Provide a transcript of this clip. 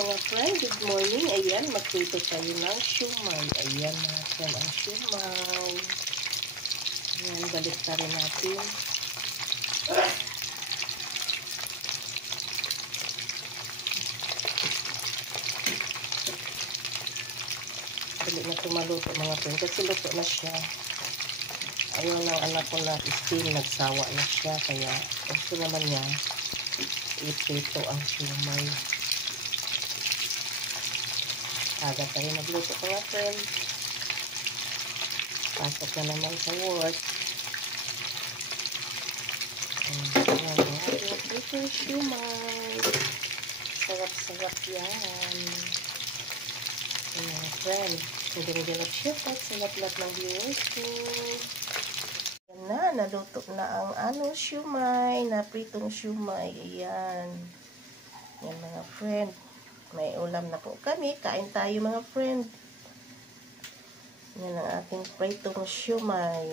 mga friend, good morning. Ayan, magprito tayo ng siumay. Ayan mga friend, ang siumay. Ayan, balik na rin natin. Balik na tumaluto mga friend, kasi luto na siya. Ayaw ng anak ko na steam, nagsawa na siya. Kaya gusto naman niya iprito ang siumay. Aga tayo nagluto mga friend. Pasok na naman sa work. Ayan, ating prito siumay. Sarap-sarap yan. Ayan, friend. Hindi nag-shoutout sa lahat ng viewers ko. Ayan na, naluto na ang siumay, na pritong siumay. Ayan. Ayan mga friend. May ulam na po kami. Kain tayo mga friend. Yan ang ating pritong siumay.